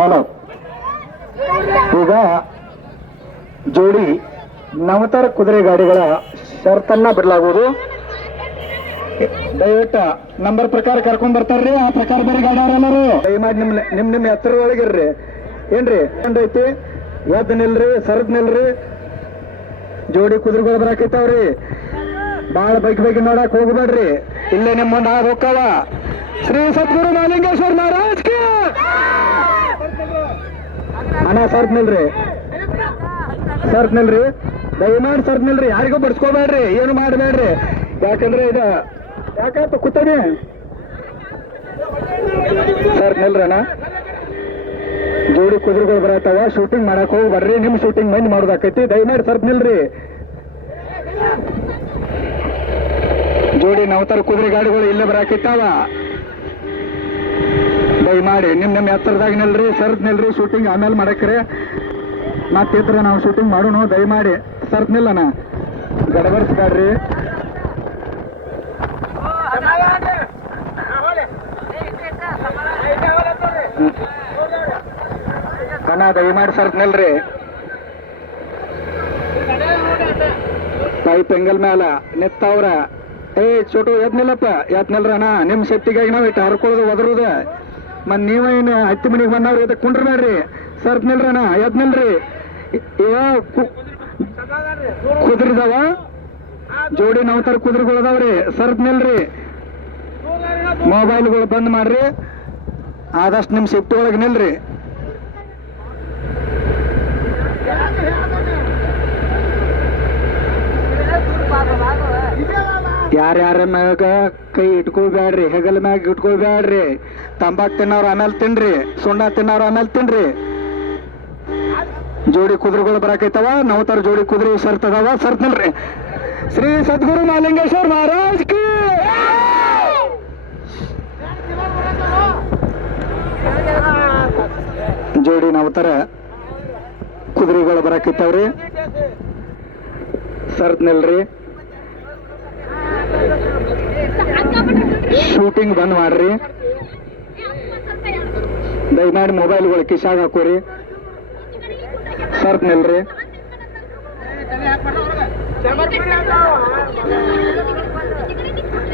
Hello. ಈಗ ಜೋಡಿ ನವತರ ಕುದುರೆ ಗಾಡಿಗಳ ಶರ್ತನ್ನ ಬಿಡಲಾಗುವುದು. ದಯವಿಟ್ಟು ನಂಬರ್ ಪ್ರಕಾರ ಕರ್ಕೊಂಡ್ ಬರ್ತಾರ್ರಿ, ಆ ಪ್ರಕಾರ ಬರೀ ಗಾಡಿ ಅವರೆಲ್ಲರೂ. ದಯಮಾಡಿ ನಿಮ್ ನಿಮ್ ನಿಮ್ ಎತ್ತರದೊಳಗಿರ್ರಿ. ಏನ್ರಿ? ಐತಿ? ಎದ್ದು ನಿಲ್ರಿ, ಸರದ್ ನಿಲ್ರಿ. ಜೋಡಿ ಕುದುರೆಗಳು ಬರಾಕೈತಾವ್ರಿ. ಬಾಳ ಬೈಕ್ ಬೈಕ್ ನೋಡಕ್ ಹೋಗ್ಬೇಡ್ರಿ. ಇಲ್ಲೇ ನಿಮ್ಮ ಮುಂದೆ ಹೋಗ್ತಾವ. ಶ್ರೀ ಸದ್ಗುರು ಮಾಲಿಂಗೇಶ್ವರ ಮಹಾರಾಜ್ ಅಣ್ಣ ಸರ್ಕ್ ನಿಲ್ರಿ. ಸರ್ಕ್ ನಿಲ್ರಿ. ದಯಮಾಡಿ ಸರ್ಕ್ ನಿಲ್ರಿ. ಯಾರಿಗೂ ಬಡ್ಸ್ಕೋಬೇಡ್ರಿ. ಏನು ಮಾಡಬೇಡ್ರಿ. ಯಾಕಂದ್ರೆ ಇದು ಯಾಕಾಯ್ತು ಸರ್ಕ್ ನಿಲ್ರಿ ಅಣ್ಣ. ಜೋಡಿ ಕುದುರೆಗಳು ಬರತ್ತವ. ಶೂಟಿಂಗ್ ಮಾಡಕ್ ಹೋಗ್ಬರ್ರಿ ನಿಮ್ ಶೂಟಿಂಗ್ ಮಂದಿ ಮಾಡೋದಾಕೈತಿ. ದಯಮಾಡಿ ಸರ್ಕ್ ನಿಲ್ರಿ. ಜೋಡಿ ನವತರ ಕುದುರೆ ಗಾಡಿಗಳು ಇಲ್ಲೇ ಬರಾಕಿತ್ತಾವ ದಯಮಾಡಿ, ನಿಮ್ ನಿಮ್ಮ ಎತ್ತರದಾಗ ನಿಲ್ರಿ ಸರ್ತ್ ನಿಲ್ರಿ ಶೂಟಿಂಗ್ ಆಮೇಲೆ ಮಾಡಕ್ರಿ. ಮತ್ತಿದ್ರ ನಾವು ಶೂಟಿಂಗ್ ಮಾಡೋಣ, ದಯಮಾಡಿ. ಸರ್ತ್ ನಿಲ್ಲಣ. ಗಡಬಡಿಸ್ಬೇಡ್ರಿ ಅಣ್ಣ, ದಯಮಾಡಿ ಸರ್ತ್ ನಿಲ್ರಿ. ತಾಯಿ ಪೆಂಗಲ್ ಮ್ಯಾಲ ನಿತ್ತವ್ರ. ಏ ಚೋಟು, ಎದ್ ನಿಲ್ಲಪ್ಪ. ಎದ್ ನಿಲ್ರಣ್ಣ ನಿಮ್ ಸೇಫ್ಟಿಗಾಗಿ ನಾವು ಇಟ್ಟು ಹರ್ಕೊಳ್ಳೋದು ಒದರುದ. ಮತ್ ನೀವೇನು ಹತ್ತಿ ಮನಿಗೆ ಬಂದವ್ರಿ? ಇದಕ್ಕೆ ಕುಂಡ್ರಬೇಡ್ರಿ ಸರ್ತ್ ನಿಲ್ರಣ ಎದ್ ನಿಲ್ರಿ? ಕುದುರ್ದವ? ಜೋಡಿ ನೌತರ ಕುದುರೆಗಳು ಅದಾವ್ರಿ ಸರ್ತ್ ನಿಲ್ರಿ. ಮೊಬೈಲ್ಗಳು ಬಂದ್ ಮಾಡ್ರಿ. ಆದಷ್ಟು ನಿಮ್ ಸೇಫ್ಟಿ ಒಳಗೆ ನಿಲ್ರಿ. ಯಾರ್ಯಾರ ಮ್ಯಾಗ ಕೈ ಇಟ್ಕೊಳ್ಬ್ಯಾಡ್ರಿ, ಹೆಗಲ ಮ್ಯಾಗ ಇಟ್ಕೋಬೇಡ್ರಿ ತಂಬಾಕ್ ತಿನ್ನೋರು ಆಮೇಲೆ ತಿನ್ರಿ ಸುಣ್ಣ ತಿನ್ನೋರು ಆಮೇಲೆ ತಿನ್ರಿ. ಜೋಡಿ ಕುದುರೆಗಳು ಬರಾಕೈತವ ನವತರ ಜೋಡಿ ಕುದುರೆ ಸರ್ತದವ ಸರ್ತಿಲ್ರಿ ಶ್ರೀ ಸದ್ಗುರು ಮಾಲಿಂಗೇಶ್ವರ ಮಹಾರಾಜ್ ಕಿ ಜೋಡಿ ನವತರ ಕುದುರೆಗಳು ಬರಾಕೈತವ್ರಿ. ಸರ್ತ್ ನಿಲ್ರಿ. ಶೂಟಿಂಗ್ ಬಂದ್ ಮಾಡ್ರಿ. ದಯಮಾಡಿ ಮೊಬೈಲ್ಗಳು ಕಿಶಾಗ ಹಾಕೋರಿ. ಸರ್ಪ್ ನಿಲ್ರಿ.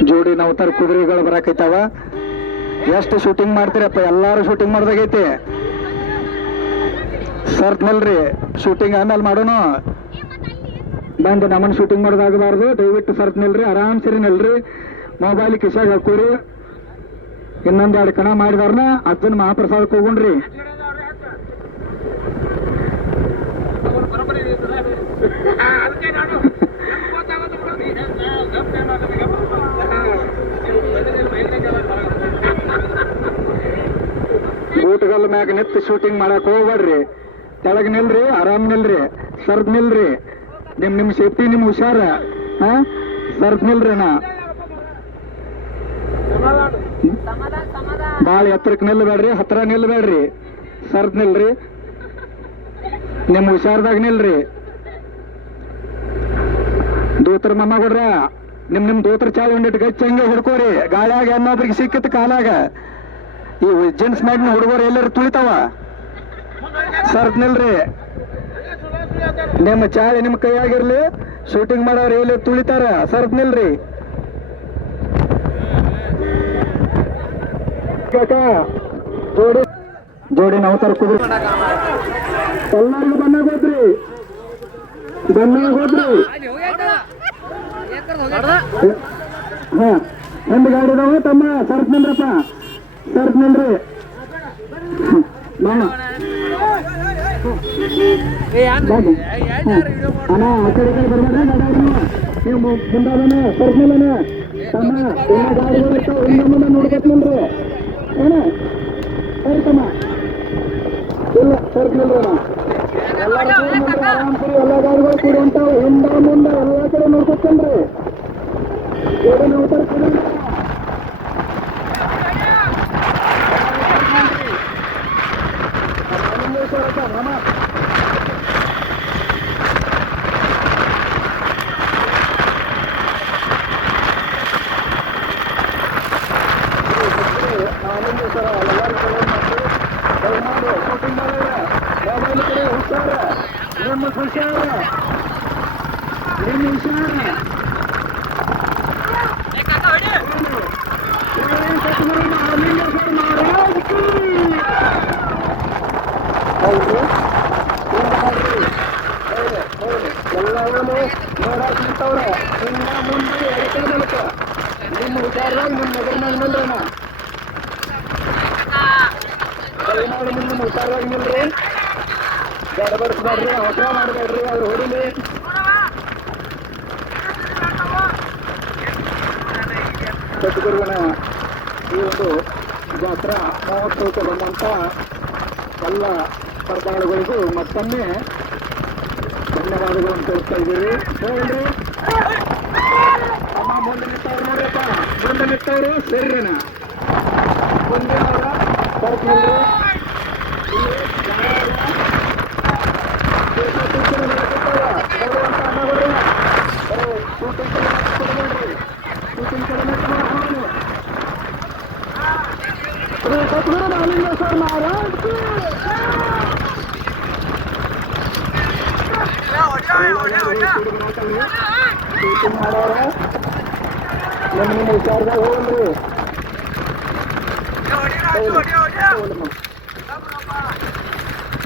ಜೋಡಿ ನವತರ ಕುದುರೆಗಳು ಬರಾಕೈತಾವ. ಎಷ್ಟು ಶೂಟಿಂಗ್ ಮಾಡ್ತೀರಪ್ಪ? ಎಲ್ಲಾರು ಶೂಟಿಂಗ್ ಮಾಡ್ದಾಗೈತಿ. ಸರ್ಪ್ ನಿಲ್ರಿ. ಶೂಟಿಂಗ್ ಆಮೇಲೆ ಮಾಡೋಣ. ಬಂದು ನಮ್ಮನ್ನ ಶೂಟಿಂಗ್ ಮಾಡೋದಾಗಬಾರ್ದು. ದಯವಿಟ್ಟು ಸರ್ತ್ ನಿಲ್ರಿ. ಆರಾಮ್ ಸರಿ ನಿಲ್ರಿ. ಮೊಬೈಲ್ ಕಿಶಾಗ ಹಾಕೋರಿ. ಇನ್ನೊಂದ್ ಎರಡು ಕಣ ಮಾಡಿದಾರನ ಅಜ್ಜನ ಮಹಾಪ್ರಸಾದಕ್ಕೆ ಹೋಗುಣ್ರಿ ಬೂಟ್ಗಲ್ ಮ್ಯಾಗ ನಿಂತು ಶೂಟಿಂಗ್ ಮಾಡಕ್ ಹೋಗ್ಬೇಡ್ರಿ. ಕೆಳಗ್ ನಿಲ್ರಿ, ಆರಾಮ್ ನಿಲ್ರಿ, ಸರ್ದ್ ನಿಲ್ರಿ. ನಿಮ್ ನಿಮ್ ಸೇಫ್ಟಿ ನಿಮ್ ಹುಷಾರ. ಹಾ? ಸರ್ದ್ ನಿಲ್ರಿ ನಾ. ಬಾಳ ಎತ್ತರಕ್ಕೆ ನಿಲ್ಬೇಡ್ರಿ, ಹತ್ರ ನಿಲ್ಬೇಡ್ರಿ. ಸರ್ದ್ ನಿಲ್ರಿ. ನಿಮ್ಮ ಹುಷಾರ್ದಾಗ ನಿಲ್ರಿ. ದೂತರ ಕೊಡ್ರ, ನಿಮ್ ನಿಮ್ ದೂತರ ಚಾಳಿ ಉಂಡಿಟ್ಟು ಗಚ್ಚ ಹಂಗೆ ಹುಡ್ಕೋರಿ. ಗಾಳಿಯಾಗ ಇನ್ನೊಬ್ರಿಗೆ ಸಿಕ್ಕಿತ್ತು ಕಾಲಾಗ. ಈ ಜೆಂಟ್ಸ್ ಮ್ಯಾಗ್ನ ಹುಡುಗರು ಎಲ್ಲರೂ ತುಳಿತಾವ. ಸರ್ದ್ ನಿಲ್ರಿ. ನಿಮ್ಮ ಚಾಳಿ ನಿಮ್ಮ ಕೈಯಾಗಿರ್ಲಿ. ಶೂಟಿಂಗ್ ಮಾಡೋರು ಎಲ್ಲಿ ತುಳಿತಾರ? ಸರ್ದ್ ನಿಲ್ರಿ. ಕಾಕ, ಜೋಡಿ. ಜೋಡಿ ನವತರ ಕುದುರೆ ಎಲ್ಲರಿಗೂ ಬಣ್ಣ ಹೋದ್ರಿ. ಬಣ್ಣ ಹೋದ್ರಿ. ಹಾ ಒಂದು ಗಾಡಿ ನಾವು ತಮ್ಮ ಸರ್ತ್ ನಂದ್ರಪ್ಪ. ಬನ್ನಿ. ಹ್ಮ್. ಅಣ್ಣ ಆ ಕಡೆ ಬರ್ಬೇಡ್ರಿ ನೀವು ಮುಂದಾದನ ಸರ್ತ್ ನಿಲ್ಲನ ತಮ್ಮ ಎಲ್ಲ ಗಾಡಿಗಳು ಮುಂದೆ ನೋಡ್ಬೇಕು ನೋಡ್ರಿ ಏನ ಸರಿ ತಮ್ಮ ಇಲ್ಲ ಸರ್ತ್ ನಿಲ್ರಿ ಎಲ್ಲ ಎಲ್ಲರೂ ಕೂಡಿ ಮುಂದೆ ಆರಾಮ್ ಕೂಡಿ ಎಲ್ಲ ಗಾಡಿಗಳು ಕೂಡಿ ಹೊಂಟಾವ ಹಿಂದ ಸರ ಎಲ್ಲರೂ ಕಡೆ ನೋಡ್ಕೊತನ್ರಿ ಜೋಡಿ ನೌಕರ ಕೂಡಿ ಎಲ್ಲರೂ ನಿಮ್ಮ ಹುಷಾರ ನಿಮ್ಮ ಹುಷಾರ ಹೌದು ಇನ್ನ ಮುಂದೆ ನಿಮ್ಮ ವಿಚಾರದಾಗ ನಿಮ್ಮ ನಗರನಾಗ ನಿಲ್ರಣ ದಯಮಾಡಿ ನಿಮ್ಮ ವಿಚಾರದಾಗ ನಿಲ್ರಿ? ಗಡಬಡಿಸ್ಬೇಡ್ರಿ ಅವಸರ ಮಾಡಬೇಡ್ರಿ, ಅವ್ರು ಹೊಡಿಲಿ. ಸದ್ಗುರುವಿನ ಈ ಒಂದು ಜಾತ್ರಾ ಮಹೋತ್ಸವಕ್ಕೆ ಬಂದಂಥ ಎಲ್ಲ ಸ್ಪರ್ಧಾಳುಗಳಿಗೂ ಮತ್ತೊಮ್ಮೆ ಧನ್ಯವಾದಗಳನ್ನು ತೋರಿಸ್ತಾ ಇದ್ದೀವಿ ಹೇಳ್ರಿ. ಅಮ್ಮ, ಮುಂದೆ ನಿಂತವ್ರು ನೋಡ್ರಪ್ಪ ಮುಂದೆ ನಿಂತವರು ಸೇರಿನ ಮುಂದೆ ಬರ್ತೀವಿ ಶ್ರೀ ಸದ್ಗುರು ರಾಮಲಿಂಗೇಶ್ವರ ಮಹಾರಾಜ್ ಕಿ ಶೂಟಿಂಗ್ ಮಾಡೋರ ನಿಮ್ಮ ನಿಮ್ಮ ವಿಚಾರದಾಗ ಹೋಗಲ್ರಿ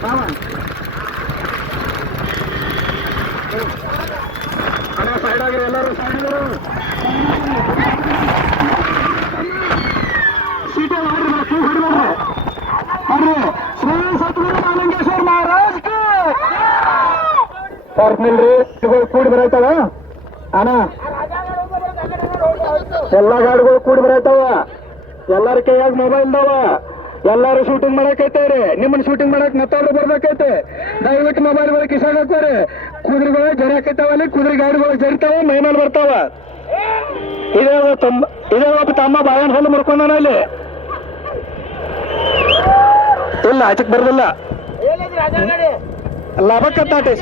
ಮಾಮ ಅಣ್ಣ ಎಲ್ಲಾ ಗಾಡಿಗಳು ಕೂಡಿ ಬರೈತಾವ. ಎಲ್ಲಾರ ಕೈಯಾಗ ಮೊಬೈಲ್ ಇದಾವ. ಎಲ್ಲಾರು ಶೂಟಿಂಗ್ ಮಾಡಕೈತೇರಿ. ನಿಮ್ಮನ್ನ ಶೂಟಿಂಗ್ ಮಾಡಕ್ ಮತ್ತಾದ್ರು ಬರ್ಬೇಕೈತೆ. ದಯವಿಟ್ಟು ಮೊಬೈಲ್ ಬರ ಕಿಸಾಗ ಹಾಕೋರಿ ಕುದುರೆಗಳು ಜರಕೈತಾವ ಅಲ್ಲಿ, ಕುದುರೆ ಗಾಡಿಗಳು ಜರಿತಾವ ಮೈಮೇಲೆ ಬರ್ತಾವ. ಇದೇ ತಮ್ಮ, ಇದೇ ಒಬ್ಬ ತಮ್ಮ ಬಾಯನ್ ಹೊಲ ಮುರ್ಕೊಂಡಾನ ಇಲ್ಲಿ ಇಲ್ಲ ಆಚಕ್ ಬರ್ದಿಲ್ಲ. ಲಾಭಕ್ಕತ್ತಾಟಿ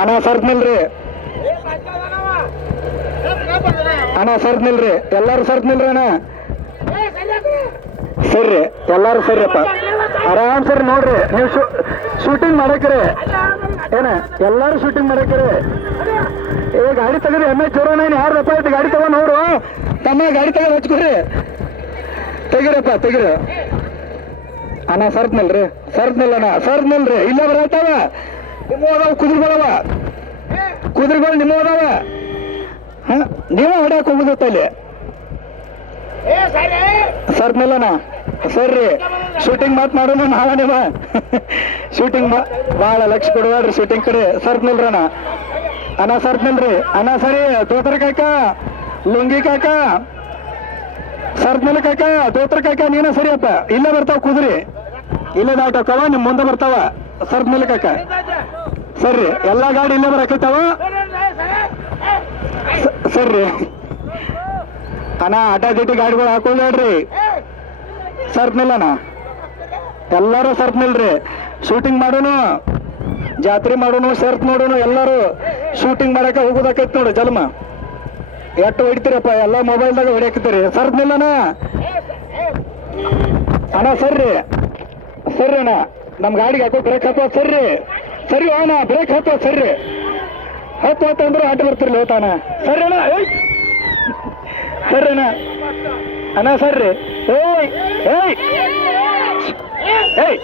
ಅಣ್ಣ, ಸರ್ದ್ ನಿಲ್ರಿ. ಅಣ್ಣ, ಸರ್ದ್ ನಿಲ್ರಿ. ಎಲ್ಲಾರು ಸರ್ದ್ ನಿಲ್ರಿ ಅಣ್ಣ. ಸರಿ ಎಲ್ಲಾರು ಸರಿಯಪ್ಪ ಆರಾಮ್ ಸರಿ ನೋಡ್ರಿ, ನೀವು ಶೂಟಿಂಗ್ ಮಾಡಕ್ರಿ. ಏನ, ಎಲ್ಲಾರು ಶೂಟಿಂಗ್ ಮಾಡಕ್ರಿ. ಏ, ಗಾಡಿ ತೆಗ್ರಿ ಎಮ್ಮೆ ಜೋರ ನೈನ್ ಯಾರು ರೂಪಾಯಿ ಐತಿ, ಗಾಡಿ ತಗೊಂಡು ನೋಡು. ತಮ್ಮ ಗಾಡಿ ತೆಗೆದು ಹಚ್ಕೊಡ್ರಿ ತೆಗಿರಪ್ಪ ತೆಗಿರಿ ಅಣ್ಣ ಸರ್ತ್ನಲ್ರಿ ನಿಲ್ರಿ ಅಣ್ಣ ಸರ್ತ್ನಲ್ರಿ ಸರ್ತ್ ನಿಲ್ರಿ ಇಲ್ಲ ಬರತ್ತಾವ ನಿಮ್ಮ ಅದಾವ ಕುದುರೆಗಳವ ಕುದುರೆಗಳು ನಿಮ್ಮ ಅದಾವ ಹ, ನೀವ ಹೊಡ್ಯಾಕ ಹೋಗುದತ್ತ ಸರ್ತ್ ನಿಲ್ಲಣ್ಣ ಸರ್ರಿ ಶೂಟಿಂಗ್ ಮಾತ್ ಮಾಡೋಣ ನಾವ ನಿಮ್ಮ ಶೂಟಿಂಗ್ ಭಾಳ ಲಕ್ಷ ಕೊಡಬೇಡ್ರಿ ಶೂಟಿಂಗ್ ಕಡೆ. ಸರ್ಪ್ ನಿಲ್ರಣ. ಅಣ್ಣ ಸರ್ ನಿಲ್ರಿ. ಅಣ್ಣ ಸರಿ ತೋತರ ಕಾಕ ಲುಂಗಿ ಕಾಕ. ಸರ್ ನಿಲ್ ಕಾಕ ತೋತರ ಕಾಕ ನೀನ ಸರಿಯಪ್ಪ. ಇಲ್ಲೇ ಬರ್ತಾವ ಕುದ್ರಿ. ಇಲ್ಲೇ ದಾಟಕ್ಕವ ನಿಮ್ ಮುಂದೆ ಬರ್ತಾವ. ಸರ್ ನಿಲ್ ಕಾಕ. ಸರ್ರಿ ಎಲ್ಲಾ ಗಾಡಿ ಇಲ್ಲೇ ಬರಕೈತಾವ ಸರ್ರಿ. ಅಣ್ಣ ಅಡ್ಡಾದಿಡ್ಡಿ ಗಾಡಿಗಳು ಹಾಕೊಂಡ್ರಿ ಸರ್ಪ್ ನಿಲ್ಲಣ. ಎಲ್ಲರೂ ಸರ್ಪ್ ನಿಲ್ರಿ. ಶೂಟಿಂಗ್ ಮಾಡೋನು, ಜಾತ್ರೆ ಮಾಡೋನು, ಸರ್ಪ್ ನೋಡೋನು, ಎಲ್ಲರೂ ಶೂಟಿಂಗ್ ಮಾಡಕ ಹೋಗೋದಾಕೈತಿ ನೋಡು ಜಲ್ಮ. ಎಷ್ಟು ಹೊಡಿತೀರಪ್ಪ, ಎಲ್ಲ ಮೊಬೈಲ್ದಾಗ ಹೊಡಿಯಾಕತ್ತೀರಿ. ಸರ್ಪ್ ನಿಲ್ಲಣ್ಣ ಅಣ್ಣ, ಸರ್ರಿ. ಸರ್ರಿ ಅಣ್ಣ ನಮ್ಮ ಗಾಡಿಗೆ ಹಾಕೋ ಬ್ರೇಕ್ ಹಾಕೋ ಸರ್ರಿ. ಸರಿ ಅಣ್ಣ ಬ್ರೇಕ್ ಹಾಕೋ ಸರ್ರಿ. ಹತ್ತು ಹತ್ತು ಅಂದ್ರೆ ಆಟ ಬರ್ತಿರ್ಲಿ, ಹೋತಾನ. ಸರಿ ಅಣ್ಣ ಏಯ್ ಸರಿ ಅಣ್ಣ ಸರ್ರಿ. ಏಯ್ ಏಯ್ ಏಯ್.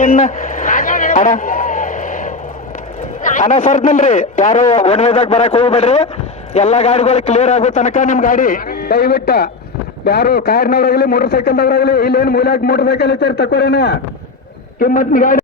ಏನ್ ಅಣ್ಣ. ಅಣ್ಣ ಯಾರು ಒನ್ ವೇದಾಗ ಬರಕ್ ಹೋಗ್ಬೇಡ್ರಿ. ಎಲ್ಲಾ ಗಾಡಿಗಳು ಕ್ಲಿಯರ್ ಆಗೋ ತನಕ ನಮ್ಮ ಗಾಡಿ. ದಯವಿಟ್ಟ. ಯಾರು ಕಾರ್ನವ್ರಾಗಲಿ ಮೋಟರ್ ಸೈಕಲ್ದಾಗ್ರಾಗಲಿ ಇಲ್ಲೇನು ಮೂಲಾಗಿ ಮೋಟರ್ ಸೈಕಲ್ ಇರ್ತಾರೆ ತಕೋರೇನ. ಕಿಮ್ಮತ್ ಗಾಡಿ.